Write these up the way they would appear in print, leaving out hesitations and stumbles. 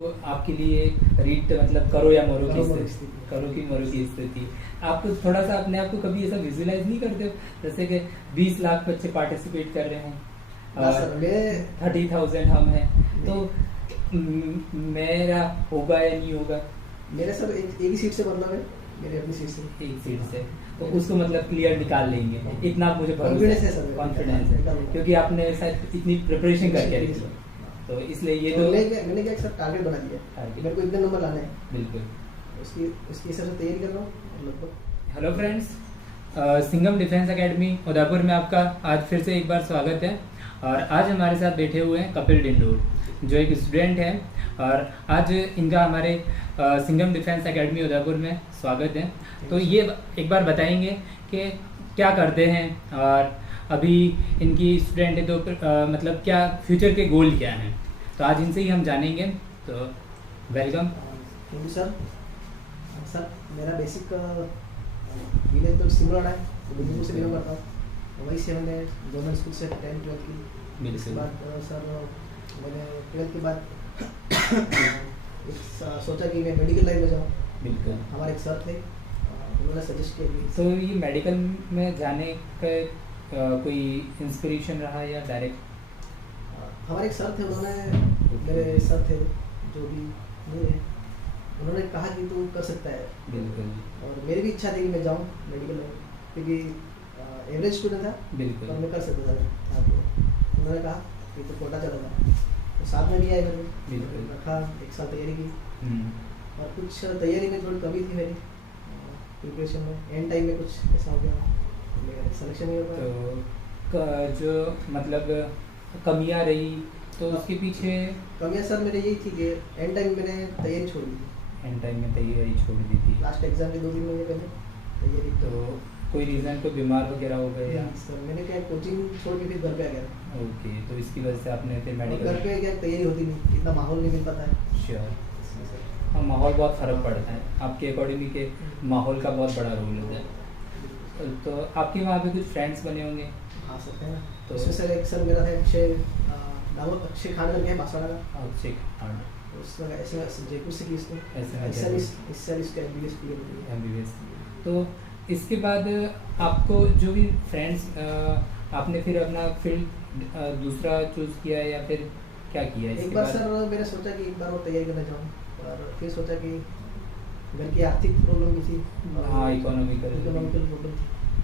तो आपके लिए रीट मतलब करो या मरो की स्थिति, करो की मरो की स्थिति। आप थोड़ा सा अपने आप को कभी ऐसा विजुअलाइज नहीं करते हो जैसे कि 20 लाख बच्चे पार्टिसिपेट कर रहे हैं और 30,000 हम हैं, तो मेरा होगा या नहीं होगा? मेरे सर एक ही सीट से मतलब है, मेरे अपनी सीट से, एक सीट से तो उसको मतलब क्लियर निकाल लेंगे, इतना मुझे कॉन्फिडेंस है सर, कॉन्फिडेंस है क्योंकि आपने शायद इतनी प्रिपरेशन करके रखी है, तो इसलिए ये तो मैंने क्या सर टारगेट बना दिया कि मेरे को इतने नंबर लाने हैं। बिल्कुल उसकी हिसाब से तैयारी कर रहा हूँ लगभग। Hello friends, Singham defence academy Udaipur में आपका आज फिर से एक बार स्वागत है। और आज हमारे साथ बैठे हुए हैं कपिल डिंडोर जो एक स्टूडेंट हैं और आज इनका हमारे सिंघम डिफेंस एकेडमी उदयपुर में स्वागत है। तो ये एक बार बताएंगे कि क्या करते हैं और अभी इनकी स्टूडेंट है तो मतलब क्या फ्यूचर के गोल क्या हैं, तो आज इनसे ही हम जानेंगे। तो welcome. Thank you sir. Sir मेरा बेसिक विलेज तो सिमरन है, बिल्कुल से बिलोंग करता हूँ। वही से मैंने गवर्नमेंट स्कूल से 10th-12th की। उसके बाद सर मैंने 12th के बाद सोचा कि मैं मेडिकल लाइन में जाऊँ। बिल्कुल। हमारे एक सर थे, उन्होंने सजेस्ट किया कि तो ये मेडिकल में जाने का कोई इंस्पिरेशन रहा या डायरेक्ट? हमारे एक सर थे, उन्होंने मेरे सर थे जो भी नहीं है, उन्होंने कहा कि तू कर सकता है। बिल्कुल। और मेरी भी इच्छा थी कि मैं जाऊँ मेडिकल में, क्योंकि एवरेज स्टूडेंट था। बिल्कुल। और मैं कर सकता था। उन्होंने कहा कि तू कोटा चलेगा, तो साथ में भी आए मैंने। बिल्कुल। रखा, एक साल तैयारी की और कुछ तैयारी में थोड़ी कमी थी मेरी प्रिपरेशन में। एंड टाइम में कुछ ऐसा हो गया, मेरा सिलेक्शन नहीं हो पाया। तो जो मतलब कमियां रही तो उसके पीछे कमियाँ सर मेरे यही थी कि एंड टाइम मैंने तैयारी छोड़ दी थी। एंड टाइम में तैयारी छोड़ दी थी। लास्ट एग्जाम के 2-3 महीने पहले तैयारी। तो कोई रीज़न को बीमार वगैरह हो गए या? सर मैंने क्या कोचिंग छोड़ के फिर घर पे आ गया। ओके, तो इसकी वजह से आपने फिर मेडिकल घर पे क्या तैयारी होती नहीं, इतना माहौल नहीं मिल पाता है। श्योर। हाँ, माहौल बहुत फ़र्क पड़ता है, आपके अकॉर्डिंगली के माहौल का बहुत बड़ा रोल होता है। तो आपके वहाँ पे कुछ फ्रेंड्स बने होंगे? हाँ सकते हैं ना। तो इसमें सर एक सर मेरा है अक्षय खान करके है बांसवाड़ा का। अक्षय खान। उसका ऐसे जयपुर से की इसने इसका MBBS। तो इसके बाद आपको जो भी फ्रेंड्स आपने फिर अपना फील्ड दूसरा चूज़ किया या फिर क्या किया? एक बार सर मैंने सोचा कि एक बार और तैयारी करना चाहूँ, और फिर सोचा कि घर की आर्थिक प्रॉब्लम भी थी। हाँ, इकोनॉमिकल प्रॉब्लम थी,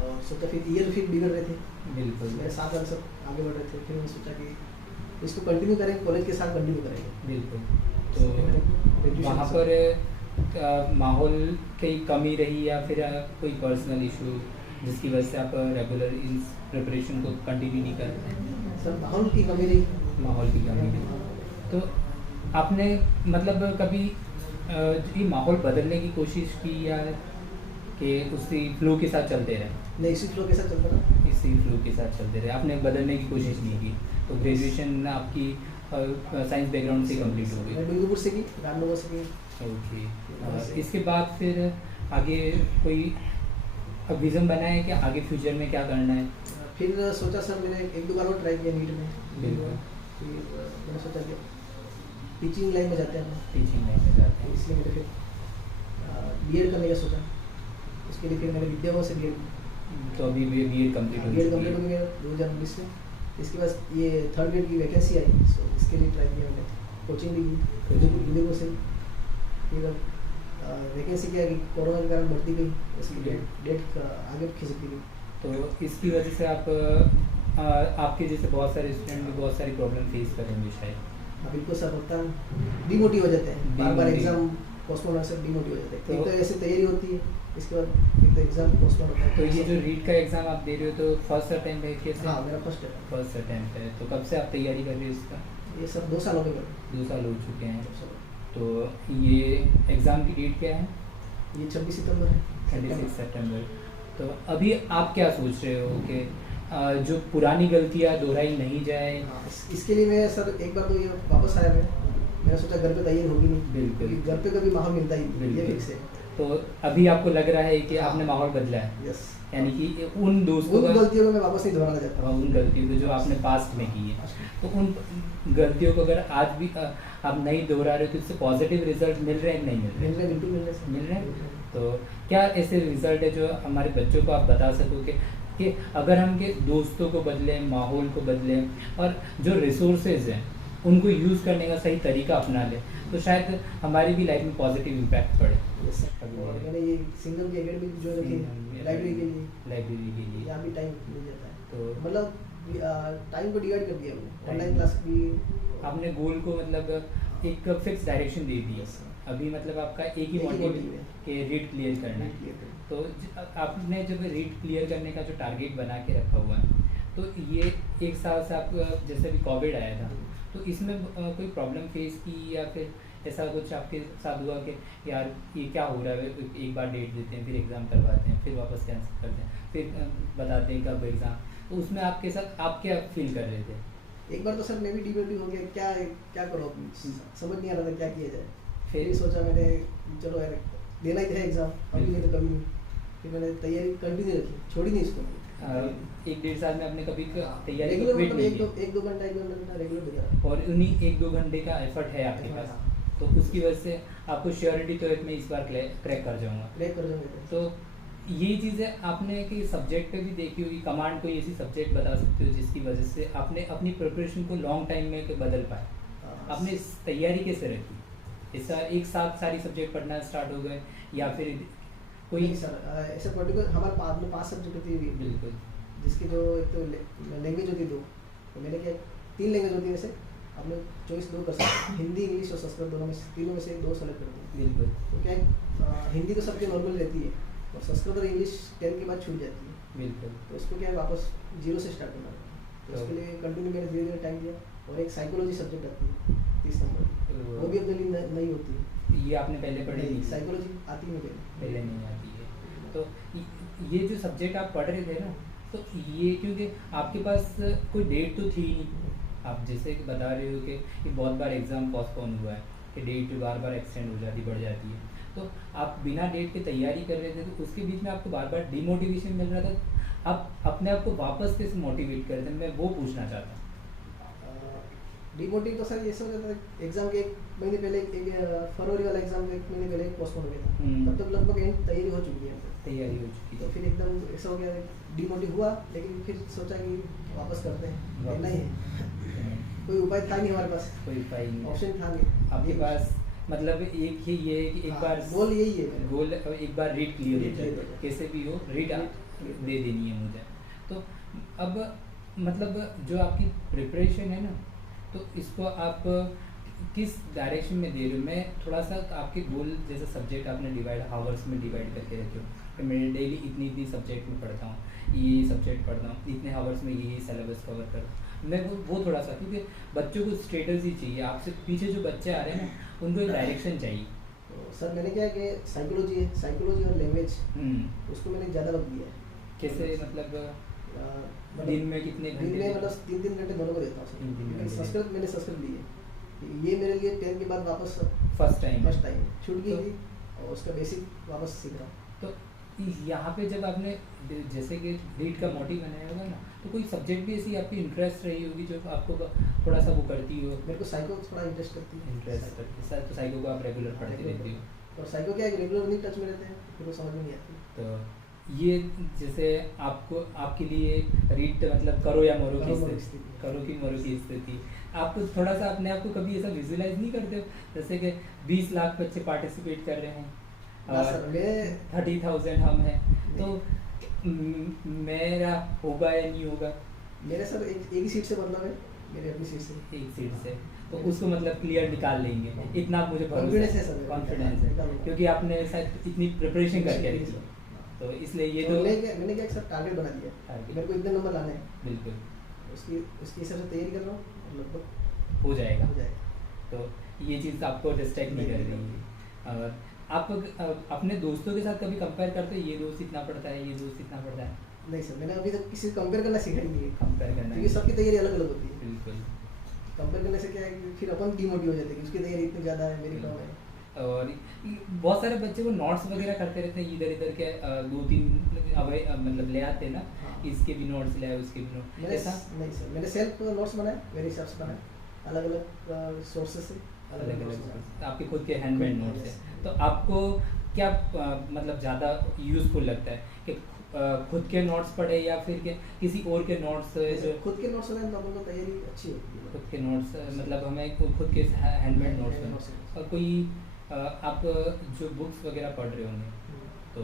और सोचा फिर ईयर फिर बिगड़ रहे थे। बिल्कुल। मेरे साथ वाले सब आगे बढ़ रहे थे, फिर मैंने सोचा कि इसको कंटिन्यू करेंगे, कॉलेज के साथ कंटिन्यू करेंगे। बिल्कुल। तो वहाँ पर माहौल की कमी रही या फिर कोई पर्सनल इशू जिसकी वजह से आप रेगुलर इस प्रिपरेशन को कंटिन्यू नहीं करते? सर माहौल की कमी रही। माहौल की कमी रही। तो आपने मतलब कभी ये माहौल बदलने की कोशिश की या कि उसी फ्लो के साथ चलते रहे? नहीं, इसी फ्लो के साथ चलता रहा। इसी फ्लो के साथ चलते रहे, आपने बदलने की कोशिश नहीं की। तो ग्रेजुएशन आपकी साइंस बैकग्राउंड से कंप्लीट हो गई? मैं डूंगरपुर से की, रामनगर से की। ओके। इसके बाद फिर आगे कोई विज़न बनाया है कि आगे फ्यूचर में क्या करना है? फिर सोचा सर, मैंने 1-2 बार और ट्राई किया नीट में। बिल्कुल। फिर मैंने सोचा कि टीचिंग लाइन में जाते हैं। टीचिंग लाइन में जाते हैं, इसलिए मैंने फिर बीएड करने का सोचा। उसके लिए फिर मैंने विद्याभवन से बीएड। तो अभी बीएड कंप्लीट हो गया 2019 में। इसके बाद ये 3rd ग्रेड की वैकेंसी आई, सो इसके लिए ट्राई किया मैंने। कोचिंग भी की विद्याभवन से। फिर वैकेंसी क्या है कि कोरोना के कारण बढ़ती गई, इसकी डेट आगे खिंचती गई। तो इसकी वजह से आप आपके जैसे बहुत सारे स्टूडेंट भी बहुत सारी प्रॉब्लम फेस करेंगे शायद। अब इनको सब होता है, डिमोटिव हो जाते हैं, बार-बार एग्जाम पोस्टपोन होने से डिमोटिव हो जाते हैं। तो ऐसे तैयारी होती है, इसके बाद एक तो एग्जाम पोस्टपोन होता है। तो ये जो रीट का एग्ज़ाम आप दे रहे हो तो फर्स्ट अटेम्प्ट है कैसे? हाँ, मेरा फर्स्ट अटेम्प्ट है। तो कब से आप तैयारी कर रहे हो इसका? ये सब 2 साल हो गए। 2 साल हो चुके हैं। तो ये एग्ज़ाम की डेट क्या है? ये 26 सितंबर है। 26 सितंबर। तो अभी आप क्या सोच रहे हो कि जो पुरानी गलतियाँ दोहराई नहीं जाए? इसके लिए मैं सर एक बार तो ये वापस आया मैंने सोचा घर पे तैयारी होगी नहीं। बिल्कुल। घर पे कभी माहौल मिलता ही नहीं, ये फिक्स है। तो अभी आपको लग रहा है कि हाँ। आपने माहौल बदला है, यस, यानी कि उन दोस्तों उन का, गलतियों को मैं वापस नहीं दोहराना चाहता। उन गलतियों को जो आपने पास्ट में की है, तो उन गलतियों को अगर आज भी आप नहीं दोहरा रहे हो तो इससे पॉजिटिव रिजल्ट मिल रहे हैं कि नहीं मिल रहे मिल रहे, बिल्कुल मिल रहे सर। मिल रहे हैं? तो क्या ऐसे रिजल्ट है जो हमारे बच्चों को आप बता सको कि अगर हम के दोस्तों को बदलें, माहौल को बदलें और जो रिसोर्सेज हैं उनको यूज़ करने का सही तरीका अपना लें, तो शायद हमारी भी लाइफ में पॉजिटिव इम्पैक्ट पड़े। Yes sir. और मैंने ये सिंगम की एकेडमी जो रखी लाइब्रेरी के लिए, लाइब्रेरी के लिए यहाँ भी टाइम मिल जाता है, तो मतलब टाइम को डिवाइड कर दिया हमने, ऑनलाइन क्लास भी। आपने गोल को मतलब एक फिक्स डायरेक्शन दे दी है। Yes, sir. अभी मतलब आपका एक ही एक ही मोटिव motive है। कि रीड क्लियर करना है। Clear करना। तो आपने जब रीड क्लियर करने का जो टारगेट बना के रखा हुआ है, तो ये एक साल से आप जैसे अभी कोविड आया था, तो इसमें कोई प्रॉब्लम फेस की या फिर ऐसा कुछ आपके साथ हुआ कि यार ये क्या हो रहा है, एक बार डेट देते हैं फिर एग्ज़ाम करवाते हैं फिर वापस कैंसिल करते हैं फिर बताते हैं कब एग्ज़ाम, तो उसमें आपके साथ आप क्या फील कर रहे थे? एक बार तो सर मैं भी डिमोटिव हो गया, क्या क्या करो, समझ नहीं आ रहा था क्या किया जाए। फिर फिर सोचा मैंने, चलो यार देना ही था एग्जाम, अभी नहीं तो कभी नहीं। फिर मैंने तैयारी कंटिन्यू रखी, छोड़ी नहीं इसको। एक डेढ़ साल में आपने कभी तैयारी रेगुलर क्विट मतलब नहीं एक दो घंटा रेगुलर देता रहा। और उन्हीं एक दो घंटे का एफर्ट है आपके हाँ, पास, तो उसकी वजह से आपको श्योरिटी तो है मैं इस बार क्रैक कर जाऊंगा। क्रैक कर जाऊंगा। तो यही चीज़ें आपने कि सब्जेक्ट पे भी देखी होगी, कमांड कोई ऐसी सब्जेक्ट बता सकते हो जिसकी वजह से आपने अपनी प्रिपरेशन को लॉन्ग टाइम में बदल पाए? आपने इस तैयारी कैसे रखी? ऐसा एक साथ सारी सब्जेक्ट पढ़ना स्टार्ट हो गए या फिर कोई? नहीं सर, ऐसे पर्टिकुलर हमारे 5 सब्जेक्ट होती है बिल्कुल, जिसकी जो एक तो लैंग्वेज होती है 2, तो मैंने क्या 3 लैंग्वेज होती है वैसे, आपने चॉइस 2 कर सकते, हिंदी इंग्लिश और संस्कृत, दोनों में तीनों में से 2 सेलेक्ट करते हैं। बिल्कुल। तो क्या है, हिंदी तो सबके नॉर्मल रहती है और संस्कृत और इंग्लिश 10 के बाद छूट जाती है, बिल्कुल। तो इसको क्या है वापस 0 से स्टार्ट करना है। तो उसके लिए कंटिन्यू मैंने धीरे धीरे टाइम दिया। और एक साइकोलॉजी सब्जेक्ट आती है 30 नंबर, वो भी अपने लिए नई होती है। ये आपने पहले पढ़ी नहीं? साइकोलॉजी आती है पहले नहीं आती है। तो ये जो सब्जेक्ट आप पढ़ रहे थे ना, तो ये क्योंकि आपके पास कोई डेट तो थी नहीं, आप जैसे कि बता रहे हो कि बहुत बार एग्ज़ाम पोस्टपोन हुआ है कि डेट बार बार एक्सटेंड हो जाती बढ़ जाती है, तो आप बिना डेट की तैयारी कर रहे थे, तो उसके बीच में आपको बार बार डिमोटिवेशन मिल रहा था, आप अपने आप को वापस कैसे मोटिवेट कर रहे थे, मैं वो पूछना चाहता हूँ। डिमोटिव तो सर ऐसा हो जाता है, एग्जाम के 1 महीने पहले, एक फरवरी वाला एग्जाम 1 महीने पहले पोस्टपोन हो गया था, तब तक लगभग तैयारी हो चुकी है। तैयारी हो चुकी तो है, फिर एकदम ऐसा हो गया, डिमोटिव हुआ, लेकिन फिर सोचा कि वापस करते हैं, वापस। नहीं है कोई उपाय था नहीं हमारे पास, कोई उपाय नहीं है। ऑप्शन था नहीं आपके पास मतलब एक ही ये है कि एक हाँ, बार गोल यही है मेरा। गोल एक बार रीड क्लियर हो Read clear हो जाए, जाए। कैसे भी हो रीड दे देनी है मुझे। तो अब मतलब जो आपकी प्रिपरेशन है ना, तो इसको आप किस डायरेक्शन में दे रहे हो? मैं थोड़ा सा आपके गोल जैसे सब्जेक्ट आपने डिवाइड हावर्स में डिवाइड करके रखे हो कि मैं डेली इतनी सब्जेक्ट में पढ़ता हूँ, ये सब्जेक्ट पढ़ता हूँ, इतने हावर्स में ये सिलेबस कवर करता हूँ, मैं वो थोड़ा सा, क्योंकि बच्चों को स्ट्रेटजी चाहिए, आपसे पीछे जो बच्चे आ रहे हैं ना उनको एक डायरेक्शन चाहिए। तो सर मैंने क्या है कि साइकोलॉजी और लैंग्वेज उसको मैंने ज़्यादा वक्त दिया है। कैसे मतलब मतलब दिन में कितने दिन में मतलब 3 घंटे दोनों को देता हूँ सर। 3 घंटे। संस्कृत मैंने संस्कृत ली है, ये मेरे लिए 10 के बाद वापस फर्स्ट टाइम छूट गई तो- थी, और उसका बेसिक वापस सीख रहा हूँ। तो यहाँ पे जब आपने जैसे कि रीड का मोटिव बनाया होगा ना, तो कोई सब्जेक्ट भी ऐसी आपकी इंटरेस्ट रही होगी जो आपको थोड़ा सा वो करती हो? मेरे को साइको थोड़ा इंटरेस्ट करती है। इंटरेस्ट करती है तो साइको को आप रेगुलर पढ़ते रहते हो? और साइको क्या है, रेगुलर नहीं टच में रहते हैं, फिर वो समझ में नहीं आती। तो ये जैसे आपको आपके लिए रीड मतलब करो या मरो की स्थिति, करो कि मरो की स्थिति, आपको थोड़ा सा अपने आप को कभी ऐसा विजुलाइज नहीं करते हो जैसे कि 20 लाख बच्चे पार्टिसिपेट कर रहे हैं हाँ सर, मैं 30,000 हम हैं, तो मेरा होगा या नहीं होगा? मेरे सर एक ही सीट से मतलब है, मेरे अपनी सीट से एक सीट से, तो उसको मतलब क्लियर निकाल लेंगे, इतना मुझे कॉन्फिडेंस है सर, कॉन्फिडेंस है, क्योंकि आपने शायद इतनी प्रिपरेशन करके रखी है, तो इसलिए ये तो मैंने क्या सर टारगेट बना दिया, Target। मेरे को इतने नंबर लाने हैं, बिल्कुल उसकी हिसाब से तैयारी कर रहा हूँ, और लगभग हो जाएगा। हो जाएगा। तो ये चीज़ आपको डिस्ट्रैक्ट नहीं कर रही है। और आप अपने दोस्तों के साथ कभी कंपेयर करते हो, ये दोस्त इतना पढ़ता है, ये दोस्त इतना पढ़ता है? नहीं सर, मैंने अभी तक किसी से कंपेयर करना सीखा ही नहीं है, कंपेयर करना क्योंकि सबकी तैयारी अलग अलग होती है। बिल्कुल। कंपेयर करने से क्या है कि फिर अपन डिमोटिव हो जाते हैं कि उसकी तैयारी इतनी ज़्यादा है, मेरी कम है। और बहुत सारे बच्चे वो नोट्स वगैरह करते रहते हैं इधर इधर के, दो तीन मतलब ले आते हैं ना, हाँ। इसके भी नोट्स ले आए, उसके भी नोट्स मैंने ऐसा। नहीं सर, मैंने सेल्फ नोट्स बनाए, मेरे हिसाब से बनाए, अलग अलग सोर्सेस से अलग notes अलग बनाए। आपके खुद के हैंडमेड खुद- नोट्स yes। है। तो आपको क्या मतलब ज़्यादा यूज़फुल लगता है कि खुद के नोट्स पढ़े या फिर के किसी और के नोट्स जो खुद के नोट्स बनाए तो हम लोग को तैयारी अच्छी होती है। खुद के नोट्स मतलब हमें खुद के हैंडमेड नोट्स Handmade बने। notes। और कोई आप जो बुक्स वगैरह पढ़ रहे होंगे तो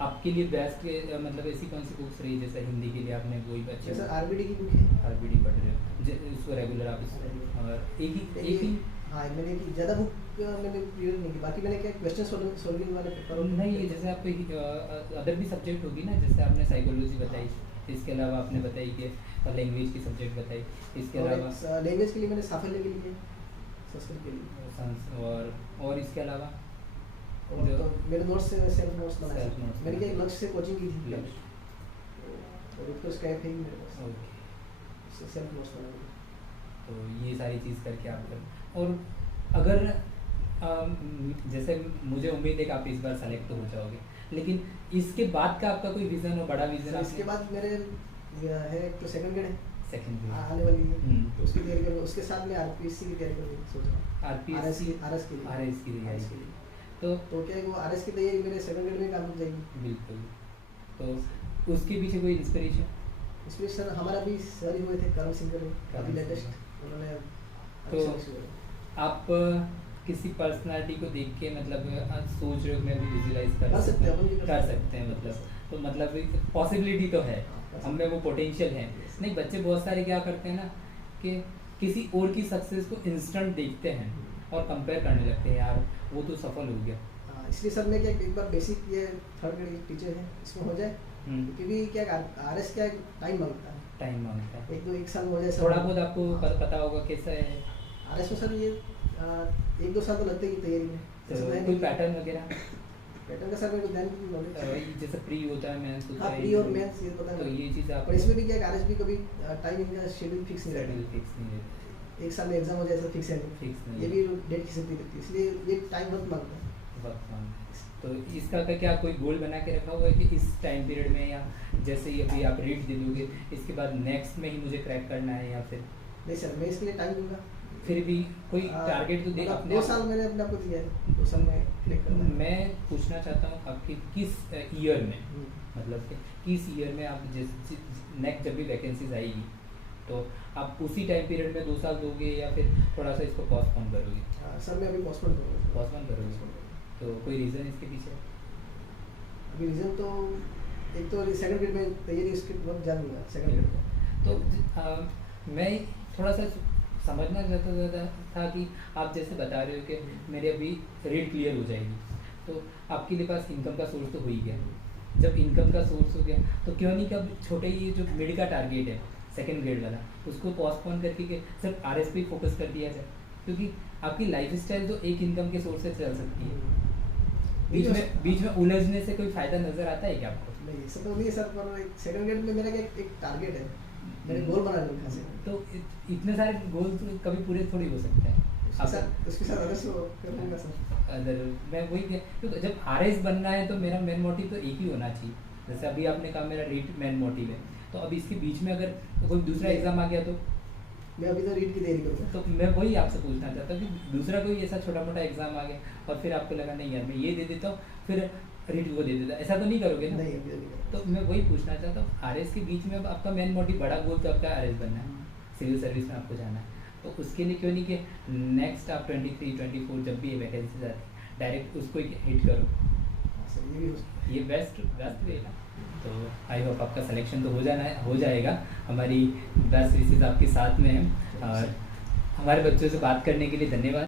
आपके लिए बेस्ट मतलब ऐसी कौन सी बुक्स रही, जैसे हिंदी के लिए आपने कोई अच्छी जैसे आरबीडी की बुक है, आरबीडी पढ़ रहे हो उसको रेगुलर आप और एक ही हाँ मैंने की ज़्यादा बुक मैंने रीड नहीं की, बाकी मैंने क्या क्वेश्चन सॉल्विंग वाले पेपर नहीं, जैसे आपको अदर भी सब्जेक्ट होगी ना, जैसे आपने साइकोलॉजी बताई, इसके अलावा आपने बताई कि लैंग्वेज की सब्जेक्ट बताई, इसके अलावा लैंग्वेज के लिए मैंने साफल्य के लिए, संस्कृत के लिए, और इसके अलावा और तो मेरे नोट्स से सेल्फ नोट्स बनाए। Self notes मैंने क्या बनाए। लक्ष्य से कोचिंग की थी, लक्ष्य। और उसको स्कैप है ही मेरे पास, ओके, उससे सेल्फ नोट्स बनाए। तो ये सारी चीज़ करके आप कर। और अगर जैसे मुझे उम्मीद है कि आप इस बार सेलेक्ट तो हो जाओगे, लेकिन इसके बाद का आपका कोई विज़न हो, बड़ा विज़न? इसके बाद मेरे है एक तो सेकंड ग्रेड है सेकंड आने वाली है, हम्म। तो उसकी तैयारी करूँगा। उसके साथ मैं आरपीएससी की तैयारी करूँगा, सोच रहा हूँ। आरपीएससी आरएस की लिए, RS की तैयारी। RS के लिए। तो तो क्या है वो आरएस की तैयारी मेरे सेकंड ग्रेड में काम हो जाएगी। बिल्कुल, तो उसके पीछे कोई इंस्पिरेशन? इसमें सर हमारा भी सर ही हुए थे, करण सिंह अभी करण लेटेस्ट, सिंह। उन्होंने तो service हुए। आप किसी पर्सनालिटी को देख के मतलब आज सोच रहे हो मैं भी विजुलाइज कर सकते हैं, अपन भी कर सकते हैं मतलब, तो मतलब पॉसिबिलिटी तो है, हम में वो पोटेंशियल है। नहीं, बच्चे बहुत सारे क्या करते हैं ना कि किसी और की सक्सेस को इंस्टेंट देखते हैं और कंपेयर करने लगते हैं, यार वो तो सफल हो गया। हाँ, इसलिए सर मैं क्या एक बार बेसिक ये थर्ड ग्रेड टीचर है इसमें हो जाए, क्योंकि क्या आरएस क्या टाइम मांगता है, टाइम मांगता है, एक साल में हो जाए। थोड़ा बहुत आपको पता होगा कैसा है। आरएस में सर ये 1-2 साल तो लगते ही तैयारी में। तो जैसे कोई पैटर्न वगैरह पैटर्न का सर मेरे को ध्यान की नॉलेज, वही जैसे प्री होता है, मेंस होता हाँ है, प्री और मेंस ये पता तो नहीं। ये चीज़ आप पर इसमें भी क्या आरएस भी कभी टाइम इनका शेड्यूल फिक्स नहीं शेड्यूल रहता, फिक्स नहीं है, एक साल में एग्जाम हो जाए सर फिक्स है नहीं, फिक्स नहीं ये है, भी डेट की सकती रहती है, इसलिए ये टाइम बहुत मांगता है। वक्त मांगता है। तो इसका का क्या कोई गोल बना के रखा हुआ है कि इस टाइम पीरियड में, या जैसे ही अभी आप रीड दे दोगे इसके बाद नेक्स्ट में ही मुझे क्रैक करना है, या फिर नहीं सर मैं इसके लिए टाइम दूंगा। फिर भी कोई टारगेट तो दे मतलब अपने 2 साल मैंने अपने आप को दिया है, 2 साल में क्लिक करना है। मैं पूछना चाहता हूँ आपकी किस ईयर में, हम्म। मतलब कि किस ईयर में आप नेक्स्ट जब भी वैकेंसीज आएगी तो आप उसी टाइम पीरियड में 2 साल दोगे या फिर थोड़ा सा इसको पोस्टपोन करोगे? हाँ, सर मैं अभी पोस्टपोन करूँगा। पोस्टपोन करोगे, तो कोई रीज़न इसके पीछे? अभी रीज़न तो एक तो सेकंड ग्रेड में तैयारी उसके वक्त जान लूँगा सेकंड ग्रेड में। तो मैं थोड़ा सा समझना चाहता था कि आप जैसे बता रहे हो कि मेरे अभी रीड क्लियर हो जाएगी, तो आपके लिए पास इनकम का सोर्स तो हो ही गया। जब इनकम का सोर्स हो गया तो क्यों नहीं कब छोटे ये जो मिड का टारगेट है सेकंड ग्रेड वाला, उसको पोस्टपोन करके के सिर्फ आरएस पे फोकस कर दिया जाए, क्योंकि आपकी लाइफस्टाइल तो एक इनकम के सोर्स से चल सकती है। बीच में उलझने से कोई फायदा नजर आता है क्या आपको? नहीं ऐसा तो नहीं है सर, पर सेकंड ग्रेड में मेरा क्या एक टारगेट है, मैंने गोल बना लिया से। तो इतने सारे गोल तो कभी पूरे थोड़ी हो सकते हैं। उसके साथ अदर से कर लूँगा सर। अदर मैं वही तो जब आरएस बनना है तो मेरा मेन मोटिव तो एक ही होना चाहिए। जैसे अभी आपने कहा मेरा रीड मेन मोटिव है, तो अब इसके बीच में अगर कोई दूसरा एग्जाम आ गया तो मैं अभी तो रीड की तैयारी करूँगा। तो मैं वही आपसे पूछना चाहता हूँ कि दूसरा कोई ऐसा छोटा मोटा एग्जाम आ गया और फिर आपको लगा नहीं यार मैं ये दे देता हूँ फिर रीड को दे देता, ऐसा तो नहीं करोगे ना? नहीं अभी नहीं करूँगा। तो मैं वही पूछना चाहता हूँ, आरएस के बीच में अब आपका मेन मोटिव बड़ा गोल तो आपका आरएस बनना है, सिविल सर्विस में आपको जाना है, तो उसके लिए क्यों नहीं कि नेक्स्ट आप 23, 24 जब भी ये वैकेंसी आती है डायरेक्ट उसको ही हिट करो। सर ये भी हो सकता ये बेस्ट वे है ना। तो आई होप आपका सिलेक्शन तो हो जाएगा। हमारी बेस्ट विशेष आपके साथ में है और हमारे बच्चों से बात करने के लिए धन्यवाद।